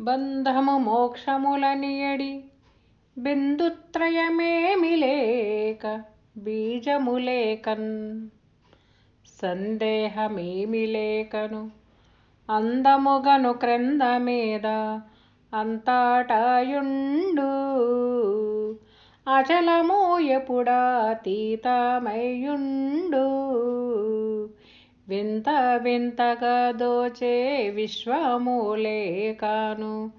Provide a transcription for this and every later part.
బంధము మోక్షములనియడి బిందుత్రయమేమి లేక బీజములేకన్. సందేహమేమి లేకను అందముగను క్రింద మీద అంతటాయుండు. అచలము ఎప్పుడా తీతమయుండు వింత వింతగా దోచే విశ్వమూలే కాను.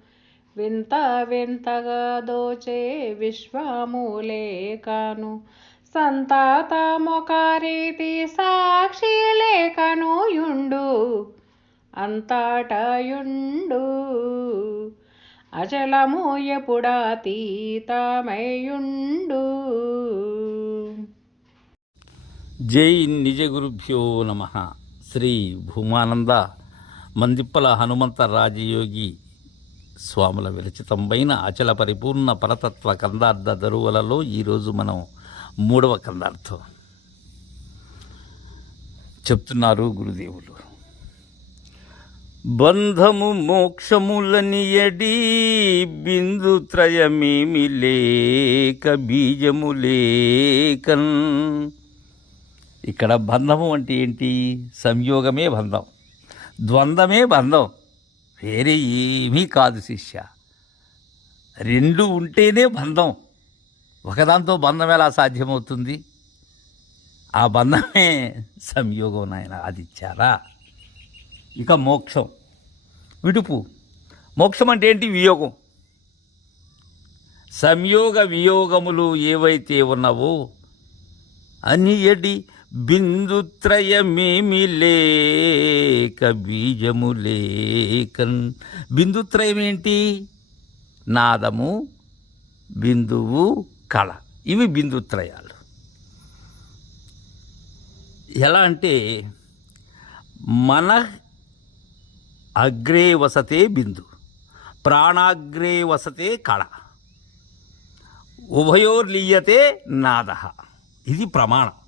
వింత వింతగా దోచే విశ్వమూలే కాను. సంతాతమొక రీతి సాక్షి లేఖను యుండు అంతటయుండు. అచలము ఎప్పుడా తీతమయుండు జై నిజ గురుభ్యో నమ. శ్రీ భూమానంద మందిప్పల హనుమంత రాజయోగి స్వాముల విరచితమైన అచల పరిపూర్ణ పరతత్వ కందార్థ దరువులలో ఈరోజు మనం మూడవ కందార్థం. చెప్తున్నారు గురుదేవులు. బంధము మోక్షములనియడి బిందు త్రయమేమి లేక బీజము లేకన్ ఇక్కడ బంధము అంటే ఏంటి? సంయోగమే బంధం. ద్వంద్వమే బంధం. వేరే ఏమీ కాదు శిష్య. రెండు ఉంటేనే బంధం. ఒకదాంతో బంధం ఎలా సాధ్యమవుతుంది? ఆ బంధమే సంయోగం నాయన అది చాలా ఇక మోక్షం. విడుపు. మోక్షం అంటే ఏంటి? వియోగం. సంయోగ వియోగములు ఏవైతే ఉన్నావో ఏంటి? బిందుత్రయమేమి లేక బీజము లేకన్ బిందుత్రయం ఏంటి నాదము బిందువు కళ. ఇవి బిందుత్రయాలు. ఎలా అంటే మన అగ్రే వసతే బిందు ప్రాణాగ్రే వసతే కళ. ఉభయోర్లీయతే నాద. ఇది ప్రమాణం.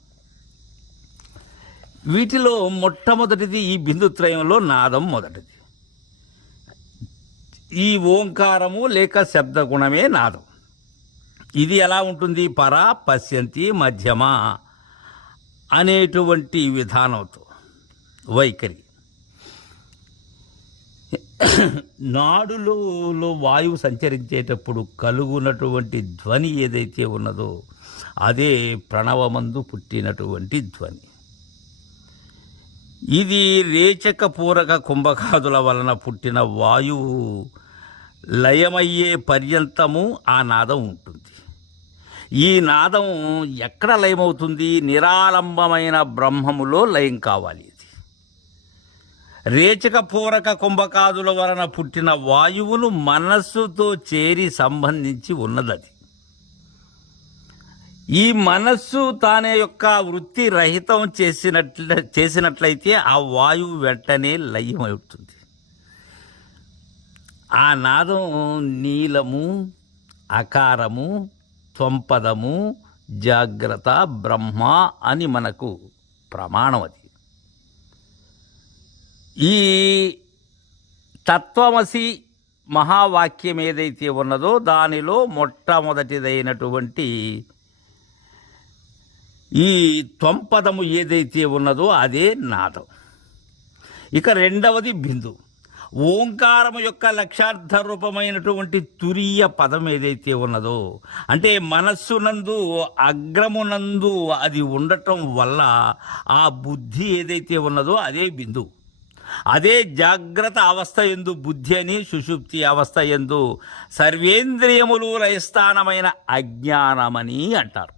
వీటిలో మొట్టమొదటిది ఈ బిందుత్రయంలో నాదం మొదటిది. ఈ ఓంకారము లేక శబ్దగుణమే నాదం. ఇది ఎలా ఉంటుంది? పరా పశ్యంతి మధ్యమ అనేటువంటి విధానంతో. వైఖరి. నాడులో వాయువు సంచరించేటప్పుడు కలుగునటువంటి ధ్వని ఏదైతే ఉన్నదో అదే ప్రణవమందు పుట్టినటువంటి ధ్వని. ఇది రేచక పూరక కుంభకాదుల వలన పుట్టిన వాయువు. లయమయ్యే పర్యంతము ఆ నాదం ఉంటుంది. ఈ నాదం ఎక్కడ లయమవుతుంది? నిరాలంబమైన బ్రహ్మములో లయం కావాలి ఇది. రేచక పూరక కుంభకాదుల వలన పుట్టిన వాయువును మనస్సుతో చేరి సంబంధించి ఉన్నదది. ఈ మనస్సు తానే యొక్క వృత్తి రహితం చేసినట్ల చేసినట్లయితే ఆ వాయువు వెంటనే లయ్యమవుతుంది. ఆ నాదం నీలము అకారము త్వంపదము జాగ్రత్త బ్రహ్మ అని మనకు ప్రమాణం అది. ఈ తత్వమసి మహావాక్యం ఏదైతే ఉన్నదో దానిలో మొట్టమొదటిదైనటువంటి ఈ త్వంపదము ఏదైతే ఉన్నదో అదే నాదం. ఇక రెండవది బిందు. ఓంకారము యొక్క లక్షార్థ రూపమైనటువంటి తురీయ పదం ఏదైతే ఉన్నదో అంటే మనస్సునందు అగ్రమునందు అది ఉండటం వల్ల ఆ బుద్ధి ఏదైతే ఉన్నదో అదే బిందు. అదే జాగ్రత్త అవస్థ ఎందు బుద్ధి అని సుషుప్తి అవస్థ ఎందు సర్వేంద్రియములు లయస్థానమైన అజ్ఞానమని అంటారు.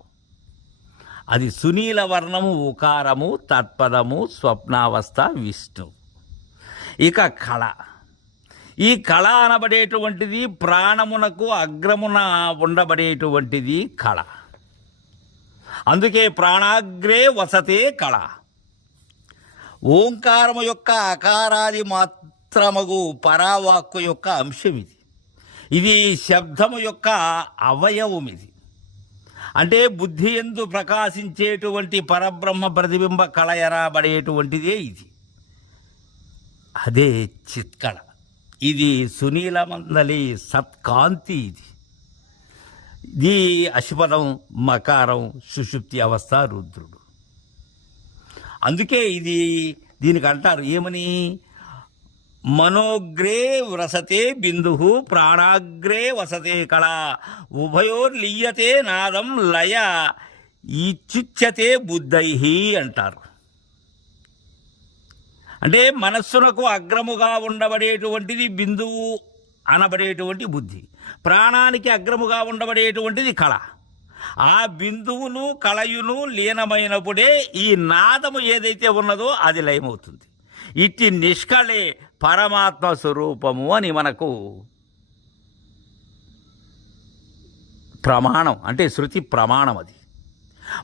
అది సునీల వర్ణము ఉకారము తత్పదము స్వప్నావస్థ విష్ణు. ఇక కళ. ఈ కళ అనబడేటువంటిది ప్రాణమునకు అగ్రమున ఉండబడేటువంటిది కళ. అందుకే ప్రాణాగ్రే వసతే కళ. ఓంకారము యొక్క అకారాది మాత్రమగు పరావాక్కు యొక్క అంశం ఇది ఇది శబ్దము యొక్క అవయవం ఇది అంటే బుద్ధి ఎందు ప్రకాశించేటువంటి పరబ్రహ్మ ప్రతిబింబ కళ ఎనబడేటువంటిదే ఇది. అదే చిత్కళ. ఇది సునీలమందలి సత్కాంతి ఇది. ఇది అశుపదం మకారం సుషుప్తి అవస్థ రుద్రుడు. అందుకే ఇది దీనికి అంటారు ఏమని? మనోగ్రే వ్రసతే బిందు ప్రాణాగ్రే వసతే కళ. ఉభయోర్లీయతే నాదం లయ ఇచ్చుచ్యతే బుద్ధై అంటారు. అంటే మనస్సునకు అగ్రముగా ఉండబడేటువంటిది బిందువు అనబడేటువంటి బుద్ధి. ప్రాణానికి అగ్రముగా ఉండబడేటువంటిది కళ. ఆ బిందువును కళయును లీనమైనప్పుడే ఈ నాదము ఏదైతే ఉన్నదో అది లయమవుతుంది. ఇట్టి నిష్కళే పరమాత్మ స్వరూపము అని మనకు ప్రమాణం అంటే శృతి ప్రమాణం అది.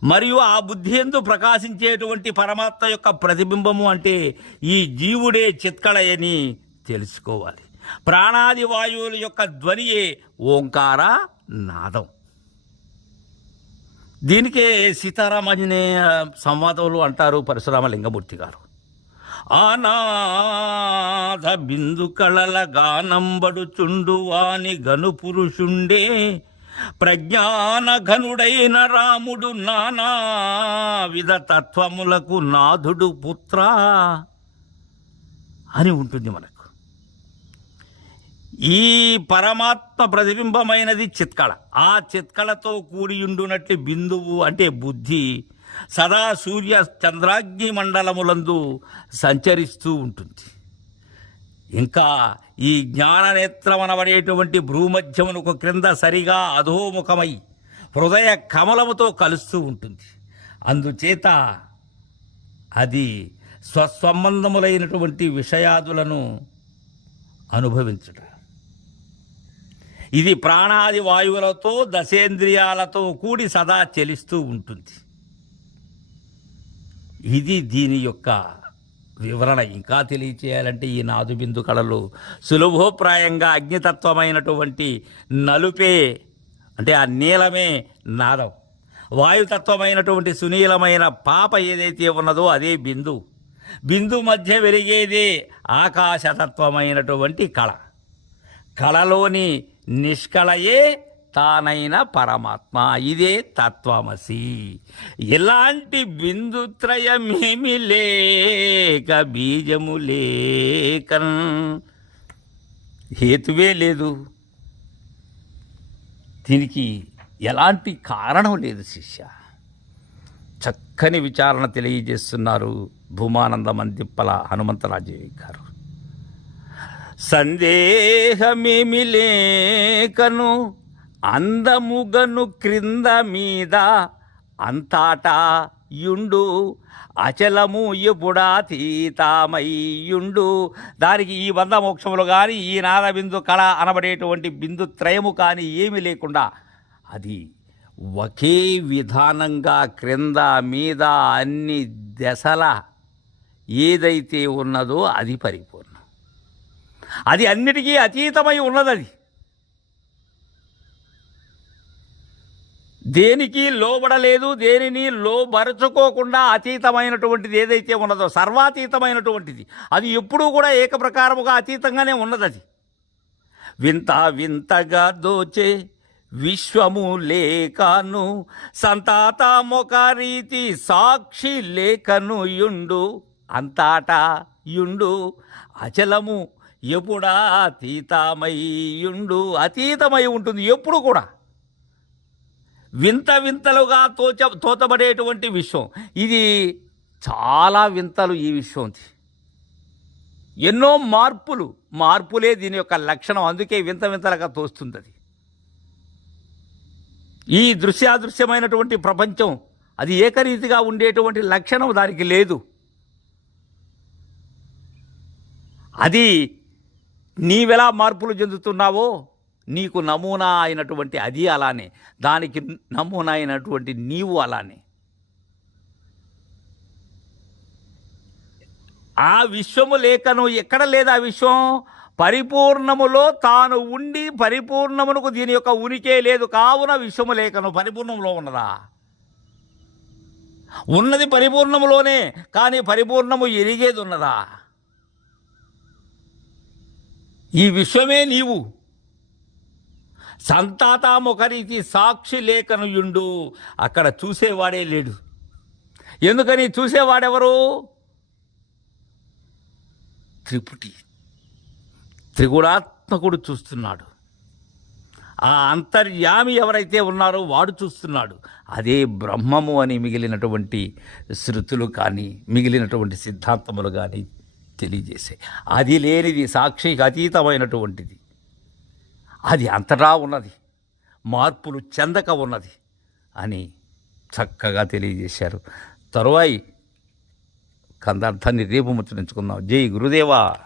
మరియు ఆ బుద్ధి ఎందు ప్రకాశించేటువంటి పరమాత్మ యొక్క ప్రతిబింబము అంటే ఈ జీవుడే చిత్కళయని తెలుసుకోవాలి. ప్రాణాది వాయువుల యొక్క ధ్వనియే ఓంకార నాదం. దీనికే సీతారామజనే సంవాదంలో అంటారు పరశురామ లింగమూర్తి గారు. ఆనాథ బిందు కళల గానంబడుచుండు చుండువాని గను పురుషుండే ప్రజ్ఞాన ఘనుడైన రాముడు నానా విధ తత్వములకు నాథుడు పుత్ర అని ఉంటుంది మనకు. ఈ పరమాత్మ ప్రతిబింబమైనది చిత్కళ. ఆ చిత్కళతో కూడియుండునట్లు బిందువు అంటే బుద్ధి సదా సూర్య చంద్రాగ్ని మండలములందు సంచరిస్తూ ఉంటుంది. ఇంకా ఈ జ్ఞాననేత్రమనబడేటువంటి భ్రూమధ్యమునకు క్రింద సరిగా అధోముఖమై హృదయ కమలముతో కలుస్తూ ఉంటుంది. అందుచేత అది స్వసంబంధములైనటువంటి విషయాదులను అనుభవించుట ఇది ప్రాణాది వాయువులతో దశేంద్రియాలతో కూడి సదా చెలిస్తూ ఉంటుంది. ఇది దీని యొక్క వివరణ. ఇంకా తెలియచేయాలంటే ఈ నాదు బిందు కళలు సులభోప్రాయంగా అగ్నితత్వమైనటువంటి నలుపే అంటే ఆ నీలమే నాదం. వాయుతత్వమైనటువంటి సునీలమైన పాప ఏదైతే ఉన్నదో అదే బిందు. బిందు మధ్య వెలిగేదే ఆకాశతత్వమైనటువంటి కళ. కళలోని నిష్కళయే తానైన పరమాత్మ ఇదే తత్వమసి. ఎలాంటి బిందుత్రయమేమి లేక బీజము లేక హేతువే లేదు. దీనికి ఎలాంటి కారణం లేదు శిష్య. చక్కని విచారణ తెలియజేస్తున్నారు భూమానంద మందిప్పల హనుమంతరాజయ్య గారు. సందేహమేమి లేకను. అందముగను క్రింద మీద అంతాటా యుండు అచలము ఎప్పుడాతీతామయ్యుండు దానికి ఈ వంద మోక్షములు కానీ ఈ నాదబిందు కళ అనబడేటువంటి బిందు త్రయము కానీ ఏమీ లేకుండా అది ఒకే విధానంగా క్రింద మీద అన్ని దశల ఏదైతే ఉన్నదో అది పరిపూర్ణం. అది అన్నిటికీ అతీతమై ఉన్నదది. దేనికి లోబడలేదు దేనిని లోబరుచుకోకుండా అతీతమైనటువంటిది ఏదైతే ఉన్నదో సర్వాతీతమైనటువంటిది అది ఎప్పుడూ కూడా ఏకప్రకారముగా అతీతంగానే ఉన్నది అది. వింత వింతగా దోచే విశ్వము లేకను సంతాతమొక రీతి సాక్షి లేఖను యుండు అంతాటా యుండు అచలము ఎప్పుడా అతీతమై యుండు అతీతమై ఉంటుంది ఎప్పుడు కూడా. వింత వింతలుగా తోచ తోతబడేటువంటి విషయం ఇది చాలా వింతలు ఈ విషయం ఎన్నో మార్పులు మార్పులే దీని యొక్క లక్షణం. అందుకే వింత వింతలుగా తోస్తుంది అది ఈ దృశ్యాదృశ్యమైనటువంటి ప్రపంచం అది ఏకరీతిగా ఉండేటువంటి లక్షణం దానికి లేదు. అది నీవెలా మార్పులు చెందుతున్నావో నీకు నమూనా అయినటువంటి అది అలానే దానికి నమూనా అయినటువంటి నీవు అలానే. ఆ విశ్వము లేఖను ఎక్కడ లేదు ఆ విశ్వం? పరిపూర్ణములో తాను ఉండి పరిపూర్ణమునకు దీని యొక్క ఉనికే లేదు. కావున విశ్వము లేఖను పరిపూర్ణంలో ఉన్నదా? ఉన్నది పరిపూర్ణములోనే కానీ పరిపూర్ణము ఎరిగేది ఉన్నదా ఈ విశ్వమే నీవు. సంతాతామొకరికి సాక్షి లేఖనుయుండు. అక్కడ చూసేవాడే లేడు. ఎందుకని చూసేవాడెవరు? త్రిపుటి. త్రిగుణాత్మకుడు చూస్తున్నాడు. ఆ అంతర్యామి ఎవరైతే ఉన్నారో వాడు చూస్తున్నాడు. అదే బ్రహ్మము అని మిగిలినటువంటి శృతులు కానీ మిగిలినటువంటి సిద్ధాంతములు కానీ తెలియజేసే అది లేనిది సాక్షికి అతీతమైనటువంటిది. అది అంతటా ఉన్నది. మార్పులు చెందక ఉన్నది అని చక్కగా తెలియజేశారు. తరువాయి కందార్థాన్ని రేపు ముచ్చరించుకుందాం జై గురుదేవా.